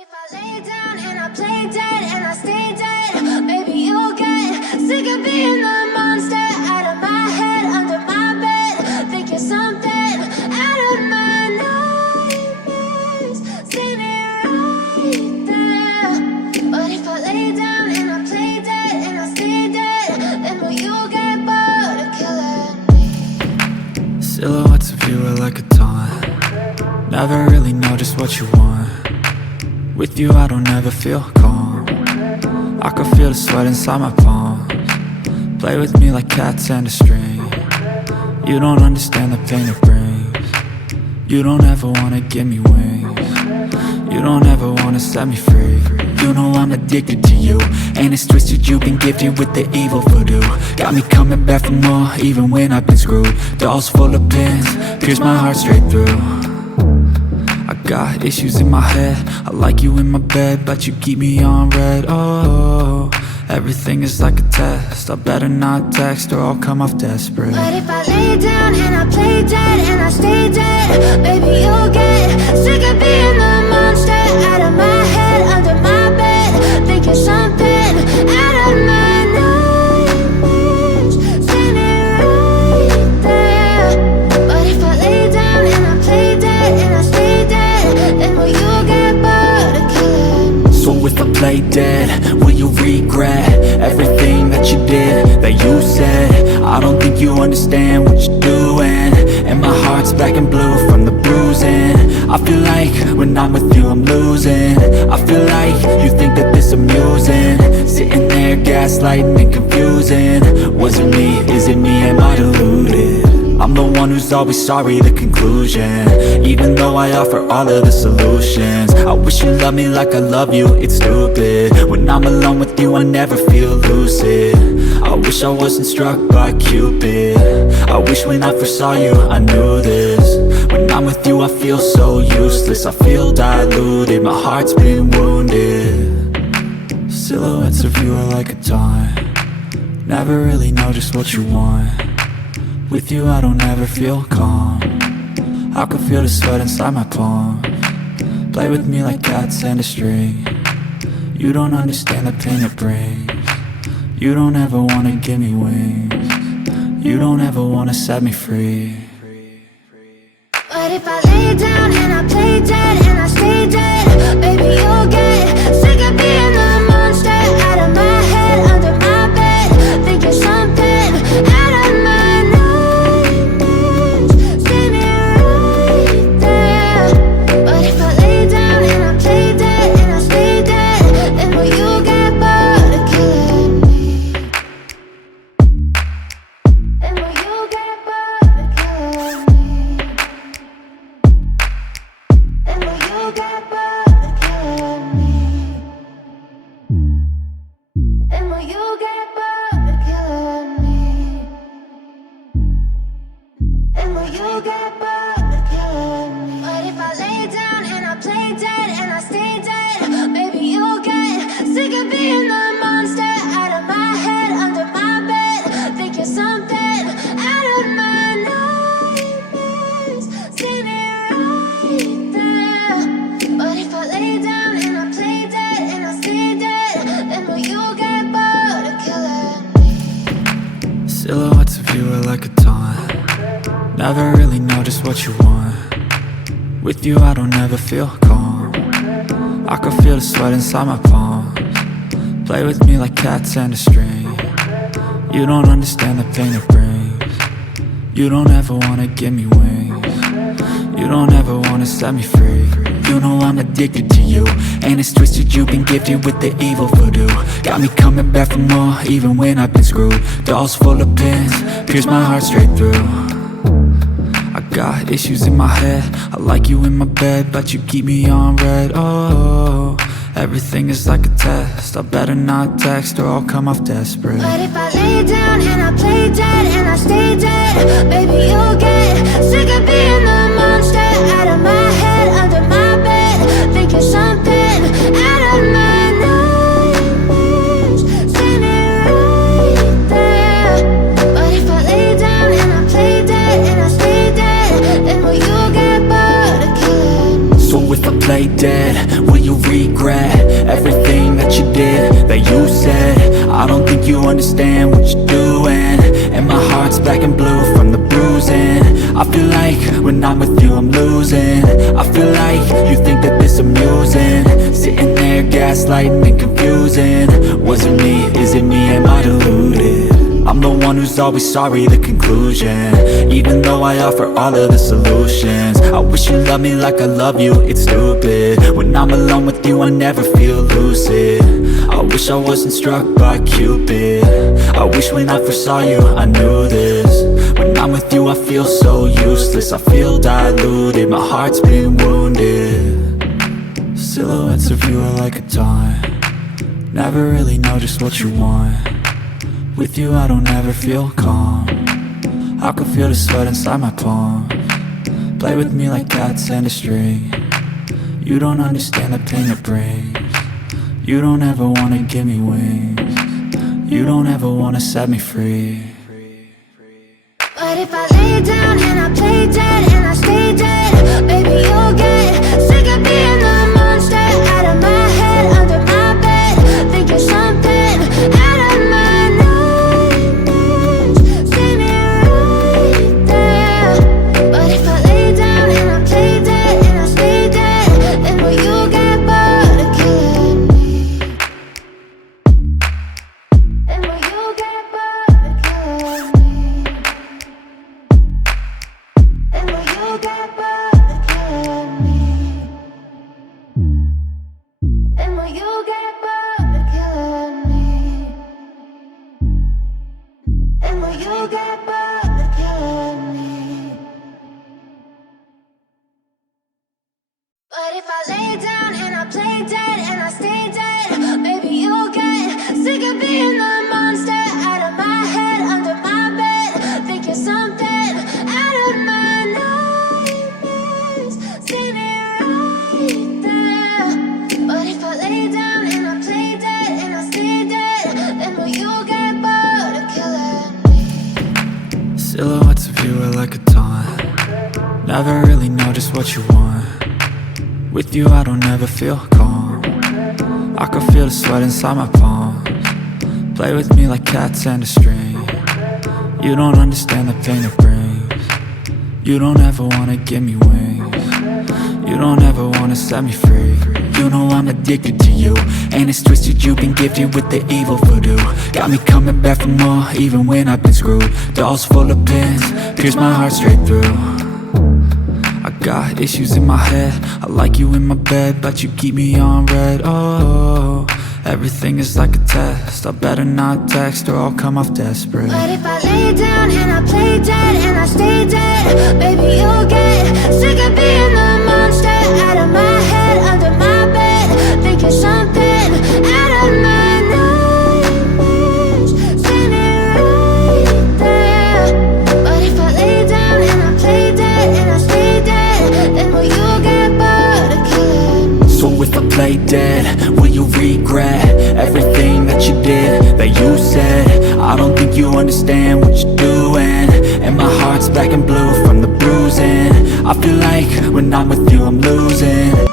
if I lay down and I play dead and I stay dead, maybe you'll get sick of being the monster out of my head, under my bed, think you're something out of my nightmares, standing right there. But if I lay down and I play dead and I stay dead, then will you get bored of killing me? Silhouettes of you are like a taunt. Never really know just what you want. With you I don't ever feel calm. I can feel the sweat inside my palms. Play with me like cats and a string. You don't understand the pain it brings. You don't ever wanna give me wings. You don't ever wanna set me free. You know I'm addicted to you, and it's twisted, you've been gifted with the evil voodoo. Got me coming back for more, even when I've been screwed. Dolls full of pins, pierce my heart straight through. I got issues in my head, I like you in my bed, but you keep me on red. Oh, everything is like a test, I better not text or I'll come off desperate. But if I lay down and I play dead and I stay dead, baby you'll get sick of being the monster out of my head, under my bed, think you're something out of my nightmares, standing right there. But if I lay down and I play dead and I stay dead, then will you get bored of killing me? So if I play dead, will you regret everything that you did, that you said? I don't think you understand what you're doing, and my heart's black and blue from the bruising. I feel like when I'm with you I'm losing. I feel like you think that this amusing, sitting there gaslighting and confusing. Was it me? Is it me? Am I deluded? I'm the one who's always sorry, the conclusion, even though I offer all of the solutions. I wish you loved me like I love you, it's stupid. When I'm alone with you I never feel lucid. I wish I wasn't struck by Cupid. I wish when I first saw you I knew this. When I'm with you I feel so useless, I feel diluted, my heart's been wounded. Silhouettes of you are like a taunt. Never really know just what you want. With you I don't ever feel calm. I can feel the sweat inside my palms. Play with me like cats and a string. You don't understand the pain it brings. You don't ever wanna give me wings. You don't ever wanna set me free. But if I lay down and I play dead and I stay dead, baby you'll get sick of being the monster out of my head, under my bed, think you're something out of my nightmares, standing right there. But if I lay down and I play dead and I stay dead, then will you get bored of killing me? Then will you get bored of killing me? Then will you get bored of killing me? Then will you get bored of killing me? Then will you get bored of killing me? But if I lay down and I play dead and I stay dead, maybe you'll get sick of being the monster out of my head, under my bed, think you're something out of my nightmares, standing right there. But if I lay down and I play dead and I stay dead, then will you get bored of killing me? Silhouettes of you are like a taunt. Never really know just what you want. With you I don't ever feel calm. I can feel the sweat inside my palms. Play with me like cats and a string. You don't understand the pain it brings. You don't ever wanna give me wings. You don't ever wanna set me free. You know I'm addicted to you, and it's twisted, you've been gifted with the evil voodoo. Got me coming back for more, even when I've been screwed. Dolls full of pins, pierce my heart straight through. I got issues in my head, I like you in my bed, but you keep me on red. Oh, everything is like a test, I better not text or I'll come off desperate. But if I lay down and I play dead and I stay dead, baby you'll get sick of being the monster out of my head, under my bed, think you're something out of my nightmares, standing right there. But if I lay down and I play dead and I stay dead, then will you get bored of killing me? So if I play dead, will you regret everything that you did, that you said? I don't think you understand what you're doing, and my heart's black and blue from the bruising. I feel like when I'm with you I'm losing. I feel like you think that this amusing, sitting there gaslighting and confusing. Was it me? Is it me? Am I deluded? I'm the one who's always sorry, the conclusion, even though I offer all of the solutions. I wish you loved me like I love you, it's stupid. When I'm alone with you I never feel lucid. I wish I wasn't struck by Cupid. I wish when I first saw you I knew this. When I'm with you I feel so useless, I feel diluted, my heart's been wounded. Silhouettes of you are like a taunt, never really know just what you want. With you I don't ever feel calm, I can feel the sweat inside my palms. Play with me like cats and a string. You don't understand the pain it brings. You don't ever wanna give me wings. You don't ever wanna set me free. But if I lay down and I play dead and I stay dead, baby you'll get sick of being the monster out of my head, under my bed, thinking something out of my Silhouettes of you are like a taunt, never really know just what you want. With you I don't ever feel calm, I can feel the sweat inside my palms. Play with me like cats and a string. You don't understand the pain it brings. You don't ever wanna give me wings. You don't ever wanna set me free. You know I'm addicted to you, and it's twisted, you've been gifted with the evil voodoo. Got me coming back for more, even when I've been screwed. Dolls full of pins, pierce my heart straight through. I got issues in my head, I like you in my bed, but you keep me on red. Oh, everything is like a test, I better not text or I'll come off desperate. But if I lay down and I play dead and I stay dead, baby you'll get sick of being the monster out of my head, under my bed, thinking something out of my nightmares, standing right there. But if I lay down and I play dead and I stay dead, then will you get bored of killing me? So if I play dead, will you regret everything that you did, that you said? I don't think you understand what you're doing, and my heart's black and blue from the bruising. I feel like when I'm with you I'm losing.